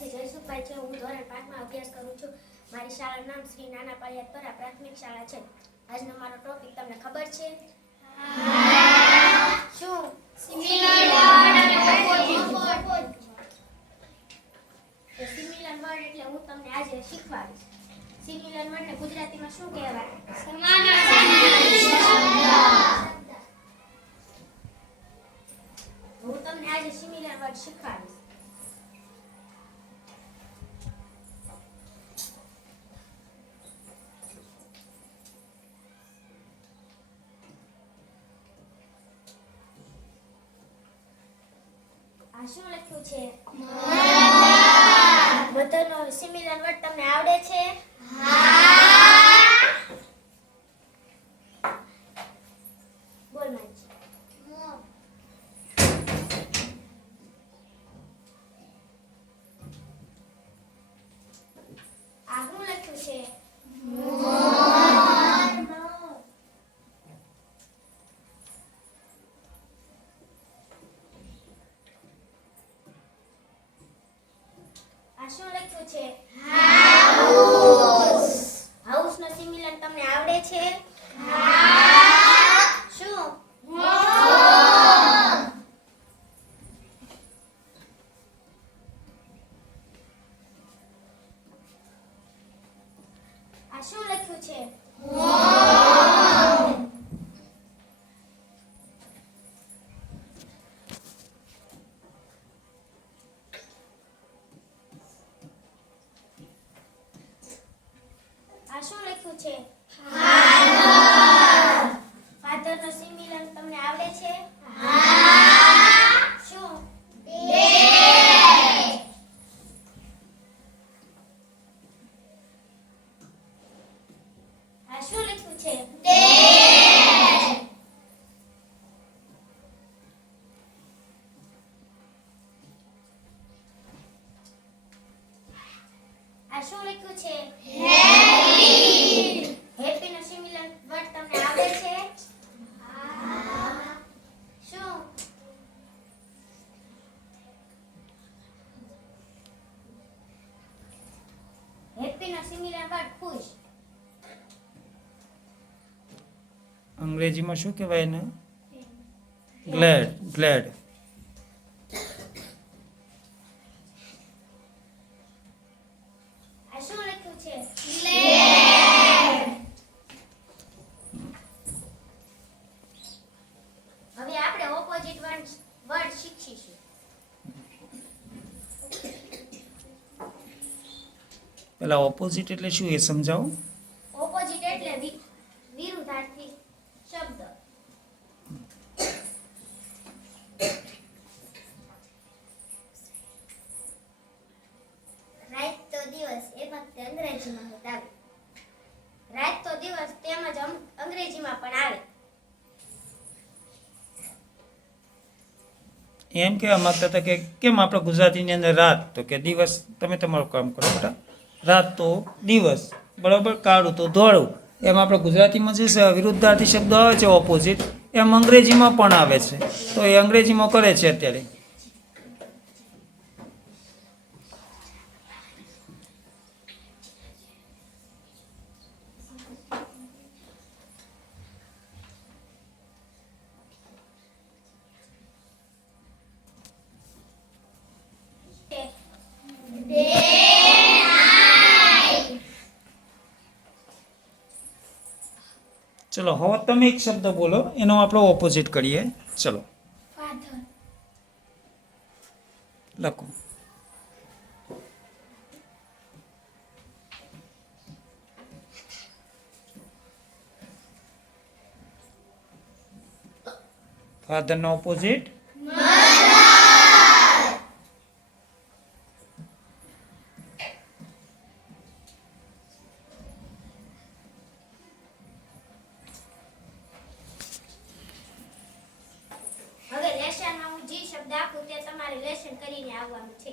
છે જયસુખભાઈ છે. હું ધોરણ 5માં અભ્યાસ કરું છું. મારી શાળાનું નામ શ્રી નાના પાળિયાદપરા પ્રાથમિક શાળા છે. આજનો મારો ટોપિક તમને ખબર છે? શું? સિમિલર વર્ડ એટલે હું તમને આજે શીખવાડીશ. સિમિલર વર્ડને ગુજરાતીમાં શું કહેવાય? સમાનાર્થી શબ્દ. હું તમને આજે સિમિલર વર્ડ શીખવાડીશ. આ શું લખ્યું છે? બધાનો સિમિલર વર્ડ તમને આવડે છે? બોલ માજી. આ શું લખ્યું છે? આ શું લખ્યું છે? હાઉસ. હાઉસનો સિમિલર તમને આવડે છે? શું? આ શું લખ્યું છે? આ શું લખ્યું છે? ફાધર નો સિમિલર તમને આવડે છે? શું? આ શું લખ્યું છે? આ શું લખ્યું છે? હેપી નો સિમિલર વર્ડ તમને આવડે છે? શું? હેપી નો સિમિલર વર્ડ ખુશ. અંગ્રેજીમાં શું કહેવાય એને? ગ્લેડ. ગ્લેડ. આ શું લખ્યું છે? હવે આપણે ઓપોઝિટ વર્ડ શીખીશું. પેલા ઓપોઝિટ એટલે શું એ સમજાવો. ઓપોઝિટ એટલે વિરુદ્ધાર્થી શબ્દ. રાત તો દિવસ એ ફક્ત અંગ્રેજીમાં જ આવે. રાત તો દિવસ તેમજ અંગ્રેજીમાં પણ આવે. એમ કહેવા માંગતા હતા કે કેમ આપણે ગુજરાતીની અંદર રાત, તો કે દિવસ તમે તમારું કામ કરો બેટા, રાત તો દિવસ, બરાબર, કાળું તો ધોળું. એમ આપણે ગુજરાતીમાં જે વિરુદ્ધાર્થી શબ્દો આવે છે ઓપોઝિટ, એમ અંગ્રેજીમાં પણ આવે છે. તો એ અંગ્રેજીમાં કરે છે અત્યારે. ચલો હવે તમે એક શબ્દ બોલો, એનો આપણે ઓપોઝિટ કરીએ. ચલો ફાધર. લખો. ફાધરનો ઓપોઝિટ હવે લેસનમાં હું જે શબ્દ આપું તે તમારે લેસન કરીને આવવાનું છે.